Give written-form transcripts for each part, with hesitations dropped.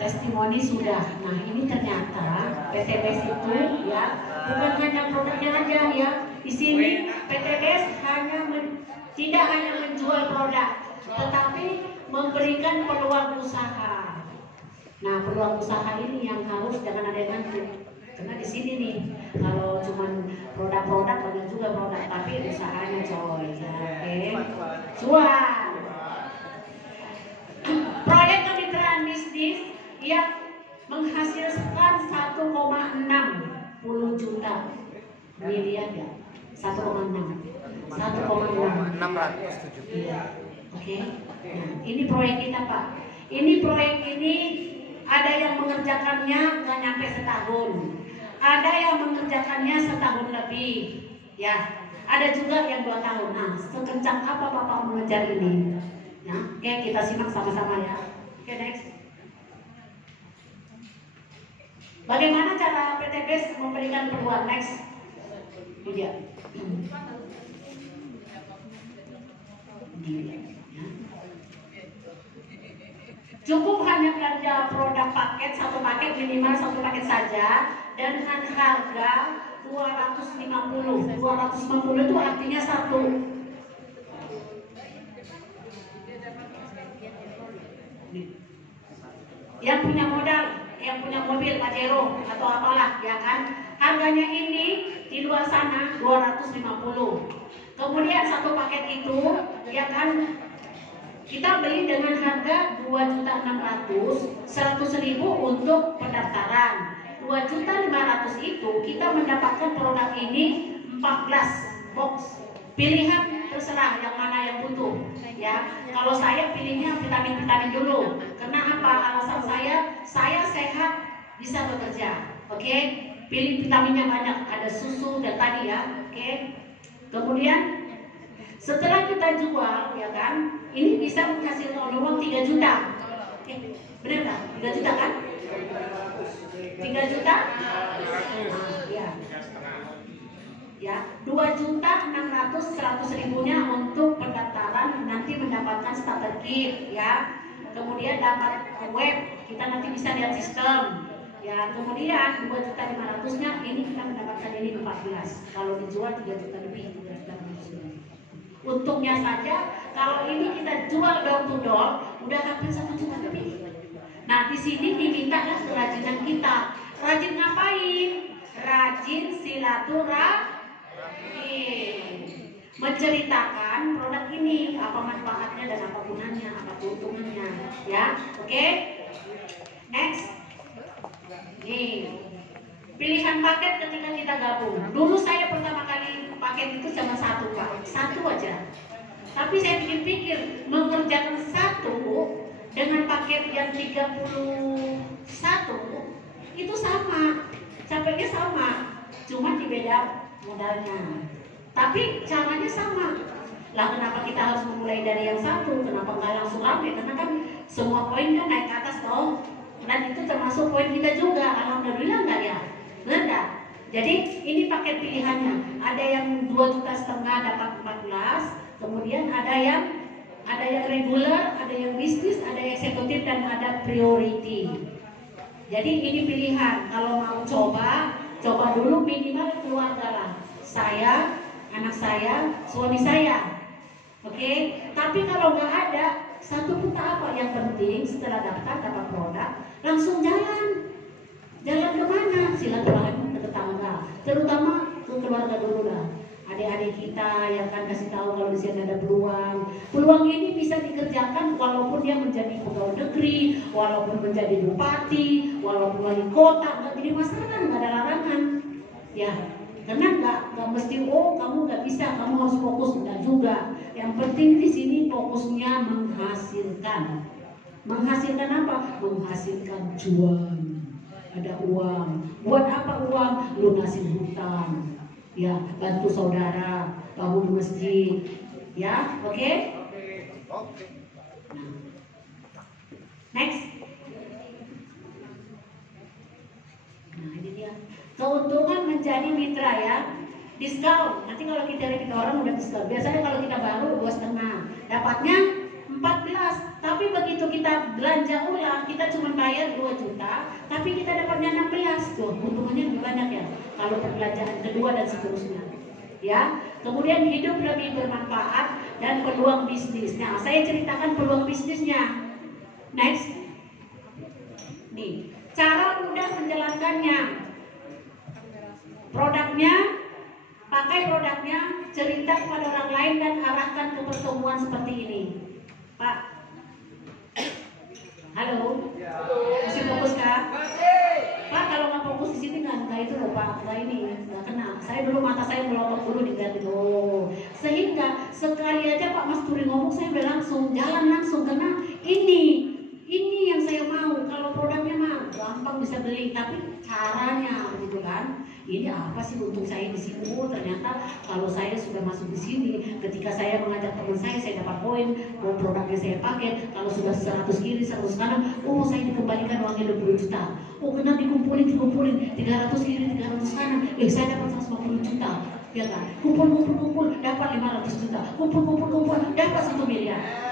testimoni sudah. Nah ini ternyata PTBS itu ya bukan hanya produknya aja ya. Di sini PTBS tidak hanya menjual produk, tetapi memberikan peluang usaha. Nah peluang usaha ini yang harus jangan ada yang ngantuk. Karena di sini nih kalau cuman produk-produk banyak juga produk, tapi usahanya coy. Ya, oke. Cuan. Proyek kemitraan bisnis yang menghasilkan 1,60 juta miliar ya. 1,6. 1,6. Iya. Oke. Nah, ini proyek kita, Pak. Ini proyek ini ada yang mengerjakannya nggak nyampe setahun. Ada yang mengerjakannya setahun lebih. Ya. Ada juga yang 2 tahun. Nah, sekencang apa Bapak mengejar ini? Ya, oke, kita simak sama-sama ya. Oke, next. Bagaimana cara PTBS memberikan peluang? Next. Ini dia. Cukup hanya belanja produk paket, satu paket minimal satu paket saja dengan harga 250. 250 itu artinya satu. Yang punya modal, yang punya mobil Pajero atau apalah ya kan, harganya ini di luar sana 250. Kemudian satu paket itu ya kan kita beli dengan harga 2.600.000, 100.000 untuk pendaftaran. 2.500.000 itu kita mendapatkan produk ini 14 box. Pilihan terserah yang mana yang butuh ya. Kalau saya pilihnya vitamin-vitamin dulu. Karena apa? Alasan saya sehat bisa bekerja. Oke? Pilih vitaminnya banyak, ada susu dan tadi ya. Oke? Kemudian setelah kita jual ya kan, ini bisa menghasilkan uang 3 juta. Benar tak? 3 juta kan? 3 juta? Ya. Ya, 2.600.000 untuk pendaftaran, nanti mendapatkan starter kit ya. Kemudian dapat web, kita nanti bisa lihat sistem. Ya, kemudian 2.500.000-nya ini kita mendapatkan ini 14. Kalau dijual 3 juta lebih, 3.500.000. Untungnya saja kalau ini kita jual door to door udah hampir 1 juta lebih. Nah di sini diminta kerajinan kita. Rajin ngapain? Rajin silaturahmi, menceritakan produk ini apa manfaatnya dan apa gunanya, apa keuntungannya, ya. Oke? Next. Nih. Pilihan paket ketika kita gabung. Dulu saya pertama kali paket itu cuma 1 Pak, 1 aja. Tapi saya pikir-pikir mengerjakan 1 dengan paket yang 31 itu sama, capeknya sama, cuma di beda modalnya. Tapi caranya sama. Lah kenapa kita harus memulai dari yang 1? Kenapa nggak langsung rame? Karena kan semua poin kan naik ke atas toh. Dan itu termasuk poin kita juga. Alhamdulillah enggak ya? Benar. Jadi ini paket pilihannya. Ada yang 2,5 juta dapat 14. Kemudian ada yang reguler, ada yang bisnis, ada yang eksekutif dan ada priority. Jadi ini pilihan. Kalau mau coba dulu minimal keluarga lah. Saya, anak saya, suami saya. Oke. Tapi kalau nggak ada, 1 pun tak apa. Yang penting setelah daftar dapat produk, langsung jalan. Jalan kemana? Silaturahmi ke tetangga, terutama ke keluarga dulu lah. Adik-adik kita yang kan kasih tahu kalau di sini ada peluang. Peluang ini bisa dikerjakan walaupun dia menjadi pegawai negeri, walaupun menjadi bupati, walaupun wali kota, nggak jadi masalah, nggak ada larangan. Ya, karena nggak mesti kamu nggak bisa, kamu harus fokus, enggak juga. Yang penting di sini fokusnya menghasilkan. Menghasilkan apa? Menghasilkan cuan. Ada uang. Buat apa uang? Lunasin hutang. Ya, bantu saudara, bangun masjid. Ya, oke? Oke. Next. Nah, ini dia. Keuntungan menjadi mitra ya. Diskon. Nanti kalau kita orang udah diskon. Biasanya kalau kita baru 2,5, dapatnya 14. Tapi begitu kita belanja ulang, kita cuma bayar 2 juta, tapi kita dapatnya 16. Tuh, keuntungannya lebih banyak ya. Kalau perbelanjaan kedua dan seterusnya. Ya, kemudian hidup lebih bermanfaat dan peluang bisnis. Nah, saya ceritakan peluang bisnisnya. Next. Nih, cara mudah menjalankannya. Produknya, pakai produknya, cerita kepada orang lain dan arahkan ke pertemuan seperti ini. Pak. Halo. Masih fokus kah? Pak, kalau nggak fokus di sini nggak itu loh Pak, nggak ini, nggak kena. Saya dulu mata saya melotot dulu diganti loh. Sehingga sekali aja Pak Mas Turi ngomong, saya udah langsung jalan langsung karena ini yang saya mau. Kalau produknya mah gampang bisa beli, tapi caranya gitu kan. Ini apa sih untung saya di sini? Oh, ternyata kalau saya sudah masuk di sini, ketika saya mengajak teman saya dapat poin. Oh, produknya saya pakai. Kalau sudah 100 kiri 100 kanan, oh saya dikembalikan uangnya 20 juta. Oh, kena dikumpulin 300 kiri 300 kanan. Saya dapat 150 juta. Ya kan? Kumpul dapat 500 juta. Kumpul dapat 1 miliar.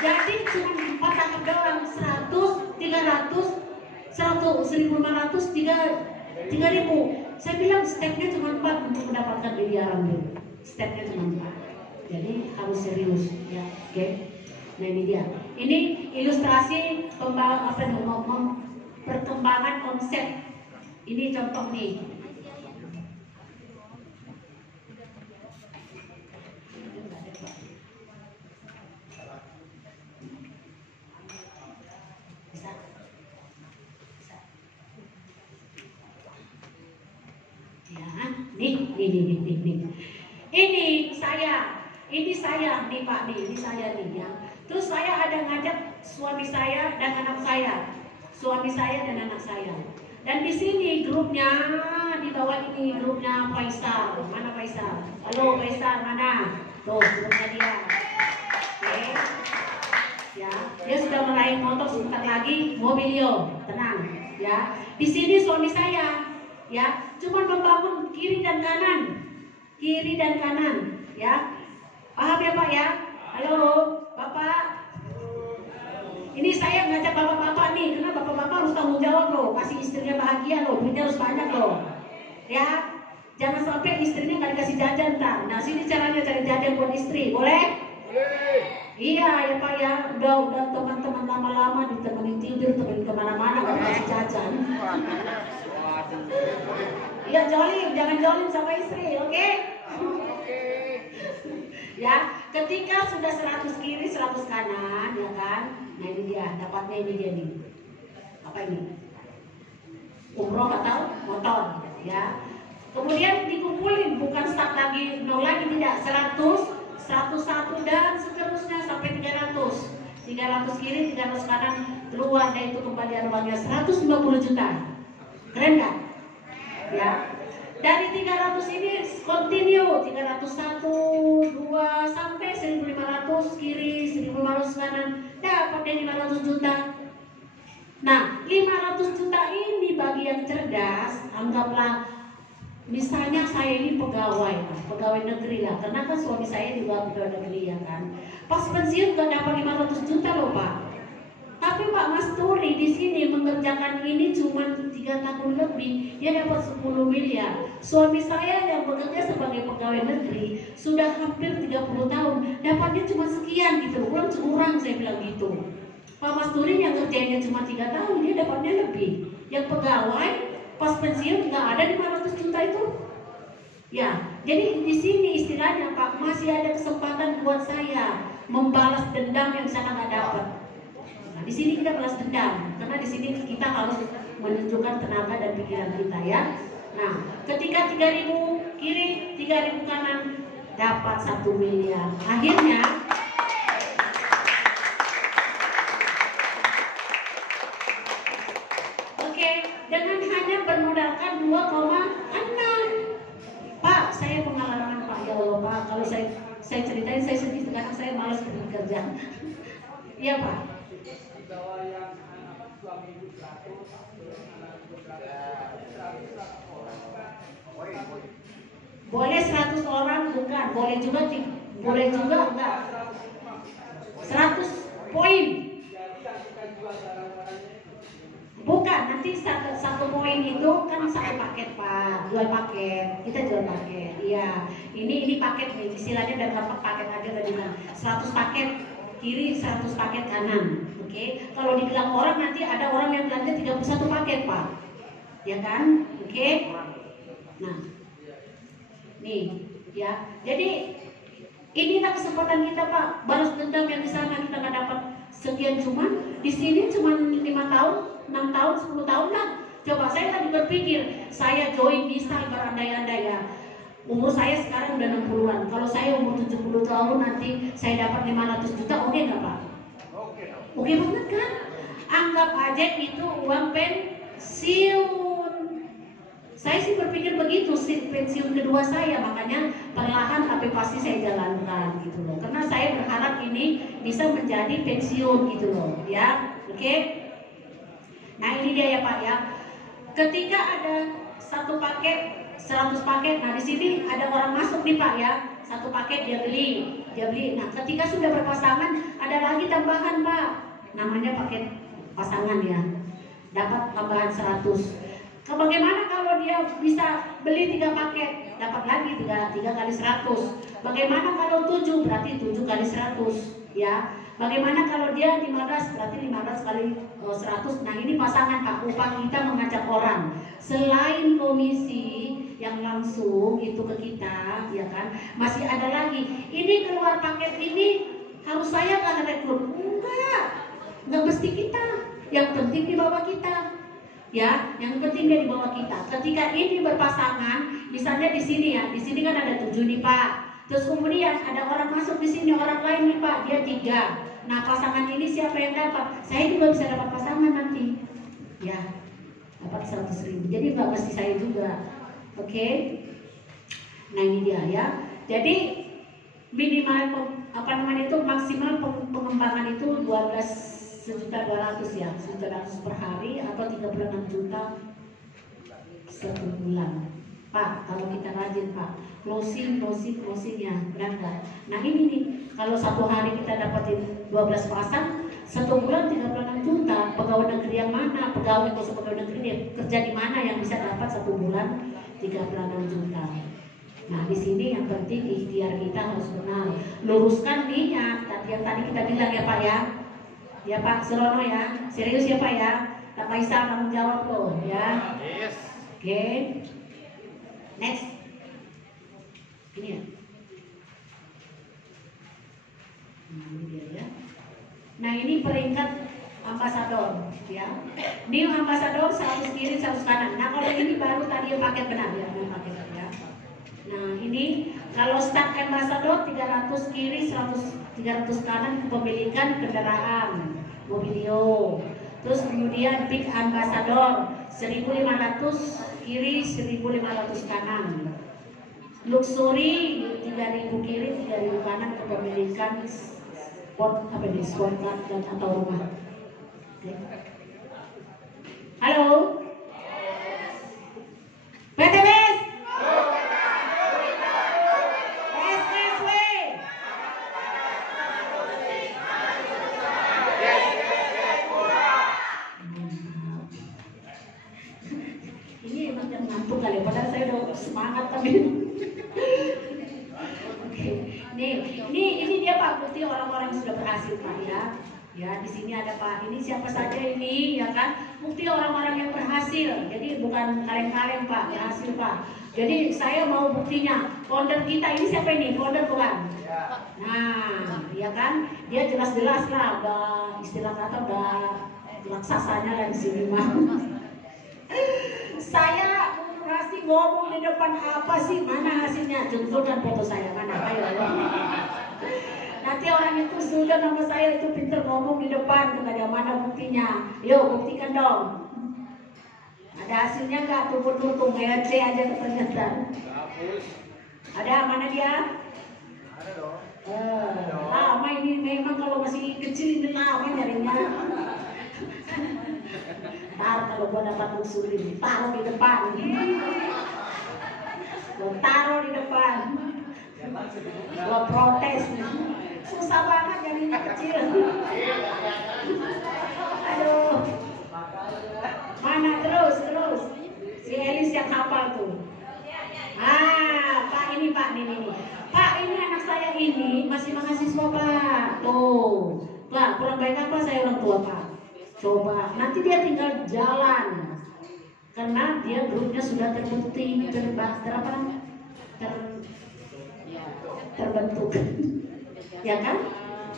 Jadi cuma 4 tahap doang, 100, 300, 100, 1.500, 3.000. Saya bilang stepnya cuma 4 untuk mendapatkan miliaran dulu. Stepnya cuma 4. Jadi harus serius ya, oke? Nah ini dia. Ini ilustrasi perkembangan konsep. Ini contoh nih. Nih. Ini saya nih Pak nih, ini saya nih ya. Terus saya ada ngajak suami saya dan anak saya. Dan di sini grupnya di bawah ini grupnya Faisal. Mana Faisal? Halo Faisal, mana? Tuh grupnya dia. Oke. Ya, dia sudah meraih motor sebentar lagi mobilio. Tenang ya. Di sini suami saya ya, cuma membangun kiri dan kanan ya. Paham ya Pak ya? Halo Bapak, ini saya ngajak bapak-bapak nih, karena bapak-bapak harus tanggung jawab loh, kasih istrinya bahagia loh, duitnya harus banyak loh ya. Jangan sampai istrinya nggak dikasih jajan ntar. Nah sini caranya cari jajan buat istri, boleh? Iya ya Pak ya, udah teman-teman lama-lama ditemenin tidur, temenin kemana-mana, nggak kasih jajan. Iya jolim, jangan jolim sama istri, oke? Ya, ketika sudah 100 kiri 100 kanan, ya kan? Nah ini dia, dapatnya ini dia nih. Apa ini? Umroh atau motor, ya. Kemudian dikumpulin, bukan start lagi nol lagi, tidak. 100, 101 dan seterusnya sampai 300. 300 kiri, 300 kanan, keluar dari itu kembalian uangnya 150 juta. Keren nggak? Ya. Dari 300 ini continue 301, 2 sampai 1.500 kiri, 1.500 kanan, dapat dari 500 juta. Nah, 500 juta ini bagi yang cerdas, anggaplah misalnya saya ini pegawai negeri lah, karena kan suami saya juga pegawai negeri ya kan. Pas pensiun gak dapat 500 juta loh Pak. Tapi Pak Mas Turi di sini mengerjakan ini cuma 3 tahun lebih, dia dapat 10 miliar. Suami saya yang bekerja sebagai pegawai negeri sudah hampir 30 tahun, dapatnya cuma sekian gitu, kurang saya bilang gitu. Pak Mas Turi yang kerjanya cuma 3 tahun, dia dapatnya lebih. Yang pegawai pas pensiun nggak ada 500 juta itu. Ya, jadi di sini istilahnya Pak, masih ada kesempatan buat saya membalas dendam yang saya nggak dapat. Nah, di sini kita balas dendam, karena di sini kita harus menunjukkan tenaga dan pikiran kita ya. Nah, ketika 3.000 kiri, 3.000 kanan, dapat 1 miliar. Akhirnya, oke, dengan hanya bermodalkan 2,6. Pak, saya pengalaman Pak, ya Allah Pak, kalau saya ceritain saya sedih, sekarang saya malas pergi kerja. Iya Pak. Boleh 100 orang, bukan, boleh juga enggak. paket, kita jual paket. Iya, ini paket nih, istilahnya udah gampang paket aja tadi bilang 100 paket kiri, 100 paket kanan. Oke, kalau dibilang orang nanti ada orang yang belanja 31 paket Pak, ya kan? Oke, nah, nih, ya, jadi inilah kesempatan kita Pak, balas dendam yang di sana kita nggak dapat sekian, cuman di sini cuman 5 tahun, 6 tahun, 10 tahun lah. Coba saya tadi berpikir, saya join bisa berandai-andai ya. Umur saya sekarang udah 60-an. Kalau saya umur 70 tahun nanti saya dapat 500 juta, oke nggak Pak? Oke banget kan? Anggap aja itu uang pensiun. Saya sih berpikir begitu, pensiun kedua saya, makanya perlahan tapi pasti saya jalankan gitu loh. Karena saya berharap ini bisa menjadi pensiun gitu loh, ya. Oke? Nah ini dia ya Pak ya. Ketika ada satu paket 100 paket, nah di sini ada orang masuk nih Pak ya, satu paket dia beli. Nah ketika sudah berpasangan ada lagi tambahan Pak, namanya paket pasangan ya, dapat tambahan 100. Bagaimana kalau dia bisa beli 3 paket, dapat lagi 3 kali 100. Bagaimana kalau 7, berarti 7 kali 100 ya. Bagaimana kalau dia 15, berarti 15 kali 100. Nah ini pasangan Pak, upah kita mengajak orang. Selain komisi yang langsung itu ke kita, ya kan, masih ada lagi. Ini keluar paket ini harus saya nggak rekrut? Nggak mesti kita. Yang penting di bawah kita. Ya, yang penting dia di bawah kita. Ketika ini berpasangan, misalnya di sini ya, di sini kan ada 7 nih Pak. Terus kemudian ada orang masuk di sini, orang lain nih Pak, dia 3. Nah pasangan ini siapa yang dapat? Saya juga bisa dapat pasangan nanti. Ya, dapat 100.000. Jadi nggak mesti saya juga. Oke? Nah ini dia ya. Jadi minimal maksimal pengembangan itu 1.200.000 ya, 1.200 per hari atau 36 juta satu bulan. Pak, kalau kita rajin Pak, closingnya berangkat. Nah ini nih, kalau satu hari kita dapatin 12 pasang, satu bulan 36 juta. Pegawai negeri yang mana? Pegawai negeri dia kerja di mana yang bisa dapat satu bulan 36 juta? Nah di sini yang penting ikhtiar kita harus benar. Luruskan niat. Yang tadi kita bilang ya Pak ya. Ya Pak Serono ya, serius ya Pak ya. Tak Faisal tanggung jawab loh ya. Yes. Oke. Next. Ini ya. Nah, ini dia ya. Nah ini peringkat ambasador ya. New ambasador 100 kiri 100 kanan. Nah kalau ini baru tadi yang paket benar ya, paket ya. Nah ini kalau start ambassador 300 kiri 300 kanan kepemilikan kendaraan mobilio. Terus kemudian big ambassador 1.500 kiri 1.500 kanan. Luxury 3.000 kiri 3.000 kanan kepemilikan sport car dan atau rumah. Okay. Halo. PTBS. Kali, padahal saya udah semangat tapi. Oke, ini dia Pak, bukti orang-orang yang sudah berhasil Pak ya. Ya di sini ada Pak. Ini siapa saja ini ya kan? Bukti orang-orang yang berhasil. Jadi bukan kaleng-kaleng Pak, berhasil Pak. Jadi saya mau buktinya. Founder kita ini siapa ini? Founder bukan? Nah, ya kan? Dia jelas-jelas lah, udah istilah kata udah raksasanya lah di sini mah. Saya pasti ngomong di depan apa sih, mana hasilnya, jemputkan foto saya mana, ayo. Nanti orang itu sudah nama saya itu pintar ngomong di depan, tuh ada mana buktinya, yuk buktikan dong. Ada hasilnya nggak? Tunggu kayak C aja ternyata. Ada mana dia? Ada dong. Lama ini memang kalau masih kecil ini lama nyarinya. Ntar kalau gua dapat usulin, taruh di depan. Gua taruh di depan. Gua protes. Susah banget jadinya kecil. Aduh. Mana terus. Si Elis yang hafal tuh. kurang baik apa saya orang tua Pak? Coba, nanti dia tinggal jalan. Karena dia grupnya sudah terbentuk. Ya kan?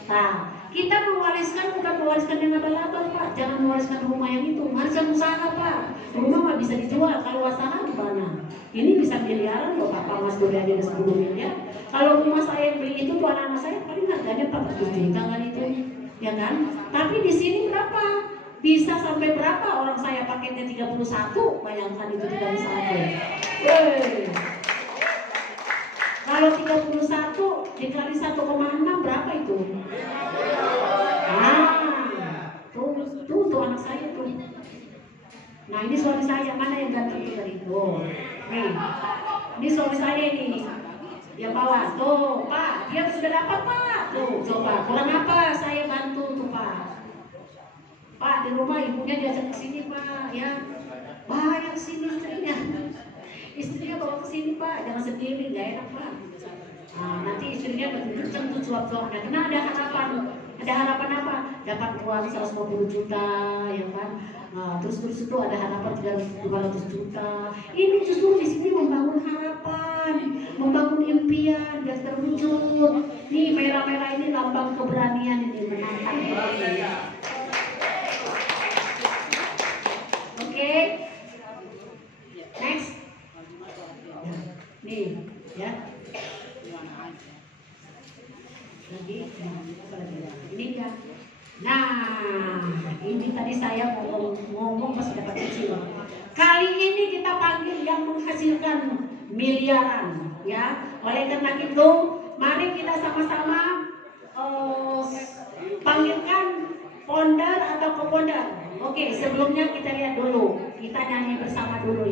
Nah, kita mewariskan bukan mewariskan yang abal-abal Pak. Jangan mewariskan rumah yang itu. Wariskan usaha Pak. Rumah nggak bisa dijual. Kalau usaha gimana? Ini bisa miliaran loh Pak. Mas Dori ada 10 miliar. Kalau rumah saya yang beli itu tuh anak-anak saya paling harganya 40 juta kan itu, ya kan? Tapi di sini berapa? Bisa sampai berapa? Orang saya paketnya 31. Bayangkan itu 31. Kalau 31 dikali 1,6 berapa itu? Tuh anak saya tuh. Nah ini suami saya, mana yang ganteng tuh tadi? Nih, ini suami saya ini. Yang bawah, tuh Pak, dia sudah dapat Pak. Tuh, coba, kurang apa? Saya bantu tuh Pak. Pak, di rumah ibunya diajak ke sini Pak, ya. Banyak sini istrinya. Istrinya bawa ke sini Pak, jangan sendiri, nggak enak Pak. Nah, nanti istrinya kenceng tuh cuap-cuapnya. Karena ada harapan apa? Dapat uang 150 juta, ya kan? Nah, terus itu ada harapan 200 juta. Ini justru di sini membangun harapan, membangun impian biar terwujud. Nih merah-merah ini lambang keberanian ini menantang. Oke. Next. Nih, ya. Lagi, ini ya. Nah, ini tadi saya ngomong pas dapat kecil. Kali ini kita panggil yang menghasilkan miliaran, ya. Oleh karena itu, mari kita sama-sama panggilkan founder atau co-founder. Oke, sebelumnya kita lihat dulu, kita nyanyi bersama dulu.